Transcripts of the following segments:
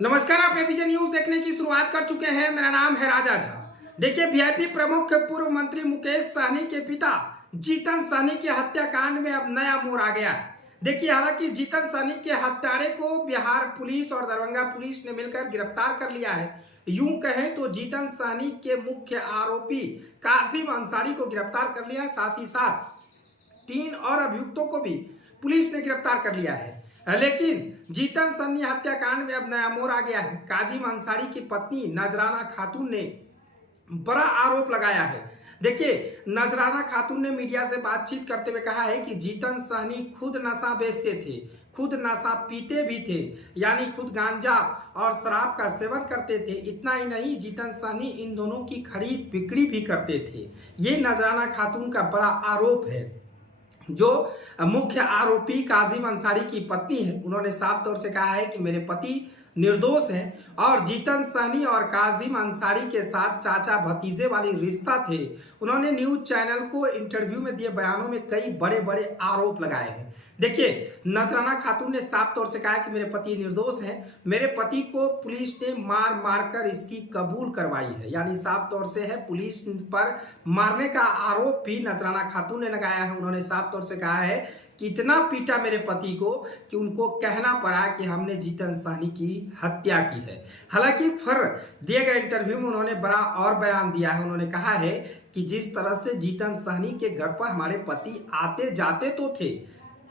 नमस्कार, आप ABJ news देखने की शुरुआत कर चुके हैं। मेरा नाम है राजा झा। देखिए, वीआईपी प्रमुख पूर्व मंत्री मुकेश सहनी के पिता जीतन सहनी के हत्याकांड में अब नया मोड़ आ गया है। देखिए, हालांकि जीतन सहनी के हत्यारे को बिहार पुलिस और दरभंगा पुलिस ने मिलकर गिरफ्तार कर लिया है। यूं कहें तो जीतन सहनी के मुख्य आरोपी कासिम अंसारी को गिरफ्तार कर लिया है। साथ ही साथ 3 और अभियुक्तों को भी पुलिस ने गिरफ्तार कर लिया है। लेकिन जीतन सहनी हत्याकांड में अब नया मोड़ आ गया है। काजिम अंसारी की पत्नी नजराना खातून ने बड़ा आरोप लगाया है। देखिए, नजराना खातून ने मीडिया से बातचीत करते हुए कहा है कि जीतन सहनी खुद नशा बेचते थे, खुद नशा पीते भी थे, यानी खुद गांजा और शराब का सेवन करते थे। इतना ही नहीं, जीतन सहनी इन दोनों की खरीद बिक्री भी करते थे। ये नजराना खातून का बड़ा आरोप है। जो मुख्य आरोपी काजिम अंसारी की पत्नी है, उन्होंने साफ तौर से कहा है कि मेरे पति निर्दोष हैं और जीतन सहनी और काजिम अंसारी के साथ चाचा भतीजे वाली रिश्ता थे। उन्होंने न्यूज चैनल को इंटरव्यू में दिए बयानों में कई बड़े बड़े आरोप लगाए हैं। देखिए, नजराना खातून ने साफ तौर से कहा कि मेरे पति निर्दोष हैं। मेरे पति को पुलिस ने मार मार कर इसकी कबूल करवाई है, यानी साफ तौर से है पुलिस पर मारने का आरोप भी नजराना खातून ने लगाया है। उन्होंने साफ तौर से कहा है कि इतना पीटा मेरे पति को कि उनको कहना पड़ा कि हमने जीतन सहनी की हत्या की है। हालांकि फिर दिए गए इंटरव्यू में उन्होंने बड़ा और बयान दिया है। उन्होंने कहा है कि जिस तरह से जीतन सहनी के घर पर हमारे पति आते जाते तो थे,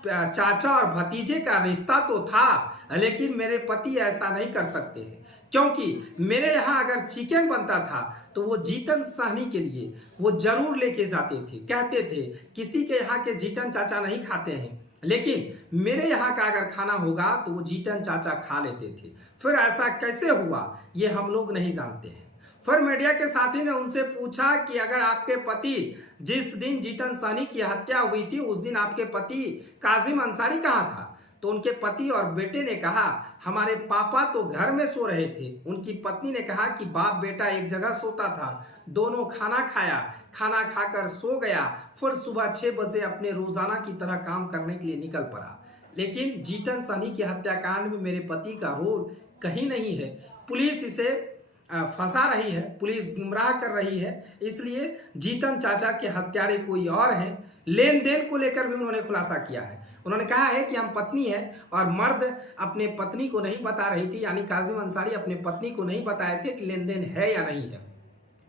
चाचा और भतीजे का रिश्ता तो था, लेकिन मेरे पति ऐसा नहीं कर सकते हैं, क्योंकि मेरे यहाँ अगर चिकन बनता था तो वो जीतन सहनी के लिए वो जरूर लेके जाते थे। कहते थे किसी के यहाँ के जीतन चाचा नहीं खाते हैं, लेकिन मेरे यहाँ का अगर खाना होगा तो वो जीतन चाचा खा लेते थे। फिर ऐसा कैसे हुआ ये हम लोग नहीं जानते हैं। फिर मीडिया के साथी ने उनसे पूछा कि अगर आपके पति जिस दिन जीतन सहनी की हत्या हुई थी उस दिन आपके पति काजिम अंसारी कहाँ था, तो उनके पति और बेटे ने कहा हमारे पापा तो घर में सो रहे थे। उनकी पत्नी ने कहा कि बाप बेटा एक जगह सोता था, दोनों खाना खाया, खाना खाकर सो गया, फिर सुबह 6 बजे अपने रोजाना की तरह काम करने के लिए निकल पड़ा। लेकिन जीतन सहनी के हत्याकांड में मेरे पति का रोल कहीं नहीं है। पुलिस इसे फंसा रही है, पुलिस गुमराह कर रही है, इसलिए जीतन चाचा के हत्यारे कोई और हैं। लेन देन को लेकर भी उन्होंने खुलासा किया है। उन्होंने कहा है कि हम पत्नी है और मर्द अपने पत्नी को नहीं बता रही थी, यानी काजिम अंसारी अपने पत्नी को नहीं बताए थे कि लेन देन है या नहीं है।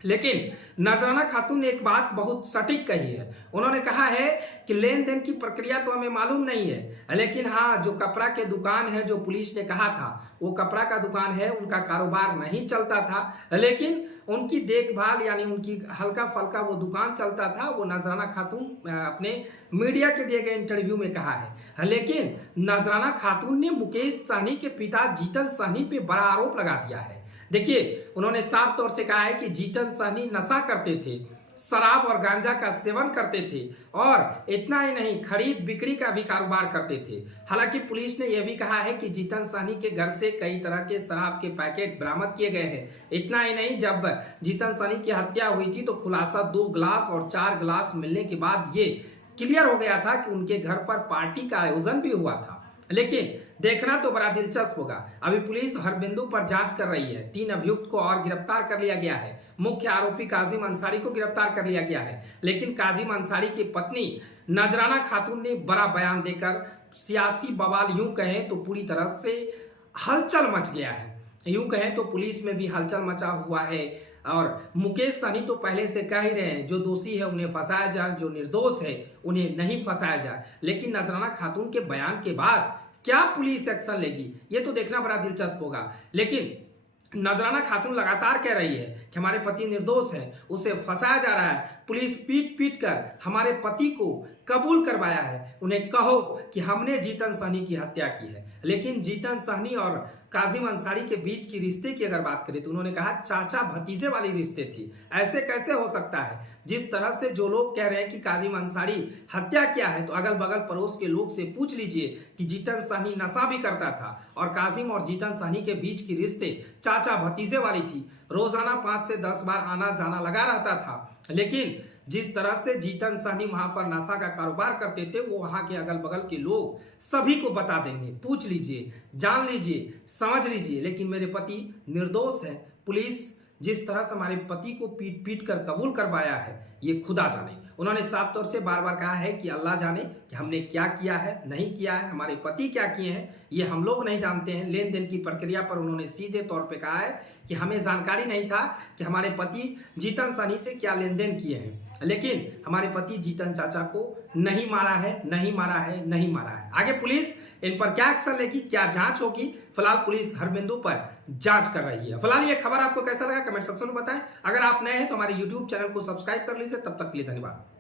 लेकिन नजराना खातून ने एक बात बहुत सटीक कही है। उन्होंने कहा है कि लेन देन की प्रक्रिया तो हमें मालूम नहीं है, लेकिन हाँ, जो कपड़ा के दुकान है, जो पुलिस ने कहा था वो कपड़ा का दुकान है, उनका कारोबार नहीं चलता था, लेकिन उनकी देखभाल यानी उनकी हल्का फल्का वो दुकान चलता था। वो नजराना खातून अपने मीडिया के दिए गए इंटरव्यू में कहा है। लेकिन नजराना खातून ने मुकेश सहनी के पिता जीतन सहनी पे बड़ा आरोप लगा दिया है। देखिए, उन्होंने साफ तौर से कहा है कि जीतन सहनी नशा करते थे, शराब और गांजा का सेवन करते थे और इतना ही नहीं, खरीद बिक्री का भी कारोबार करते थे। हालांकि पुलिस ने यह भी कहा है कि जीतन सहनी के घर से कई तरह के शराब के पैकेट बरामद किए गए हैं। इतना ही नहीं, जब जीतन सहनी की हत्या हुई थी तो खुलासा 2 गिलास और 4 गिलास मिलने के बाद ये क्लियर हो गया था कि उनके घर पर पार्टी का आयोजन भी हुआ था। लेकिन देखना तो बड़ा दिलचस्प होगा। अभी पुलिस हर बिंदु पर जांच कर रही है। 3 अभियुक्त को और गिरफ्तार कर लिया गया है। मुख्य आरोपी काजिम अंसारी को गिरफ्तार कर लिया गया है। लेकिन काजिम अंसारी की पत्नी नजराना खातून ने बड़ा बयान देकर सियासी बवाल यूं कहें तो पूरी तरह से हलचल मच गया है। यूं कहें तो पुलिस में भी हलचल मचा हुआ है और मुकेश सहनी तो पहले से कह ही रहे हैं जो दोषी है उन्हें फंसाया जाए, जो निर्दोष है उन्हें नहीं फंसाया जाए। लेकिन नजराना खातून के बयान के बाद क्या पुलिस एक्शन लेगी ये तो देखना बड़ा दिलचस्प होगा। लेकिन नजराना खातून लगातार कह रही है कि हमारे पति निर्दोष है, उसे फंसाया जा रहा है। पुलिस पीट पीट कर हमारे पति को कबूल करवाया है। उन्हें कहो कि हमने जीतन सहनी की हत्या की है। लेकिन जीतन सहनी और काजिम अंसारी के बीच की रिश्ते की अगर बात करें तो उन्होंने कहा चाचा भतीजे वाली रिश्ते थी। ऐसे कैसे हो सकता है? जिस तरह से जो लोग कह रहे हैं कि काजिम अंसारी हत्या किया है, तो अगल बगल पड़ोस के लोग से पूछ लीजिए कि जीतन सहनी नशा भी करता था और काजिम और जीतन सहनी के बीच की रिश्ते चाचा भतीजे वाली थी। रोजाना 5 से 10 बार आना जाना लगा रहता था। लेकिन जिस तरह से जीतन साहनी वहां पर नशा का कारोबार करते थे वो वहां के अगल बगल के लोग सभी को बता देंगे। पूछ लीजिए, जान लीजिए, समझ लीजिए। लेकिन मेरे पति निर्दोष है। पुलिस जिस तरह से हमारे पति को पीट पीट कर कबूल करवाया है ये खुदा जाने। उन्होंने साफ तौर से बार बार कहा है कि अल्लाह जाने कि हमने क्या किया है, नहीं किया है, हमारे पति क्या किए हैं ये हम लोग नहीं जानते हैं। लेन देन की प्रक्रिया पर उन्होंने सीधे तौर पे कहा है कि हमें जानकारी नहीं था कि हमारे पति जीतन साहनी से क्या लेन देन किए हैं। लेकिन हमारे पति जीतन चाचा को नहीं मारा है, नहीं मारा है, नहीं मारा है। आगे पुलिस इन पर क्या एक्शन लेगी, क्या जांच होगी, फिलहाल पुलिस हर बिंदु पर जांच कर रही है। फिलहाल ये खबर आपको कैसा लगा कमेंट सेक्शन में बताएं। अगर आप नए हैं तो हमारे YouTube चैनल को सब्सक्राइब कर लीजिए। तब तक के लिए धन्यवाद।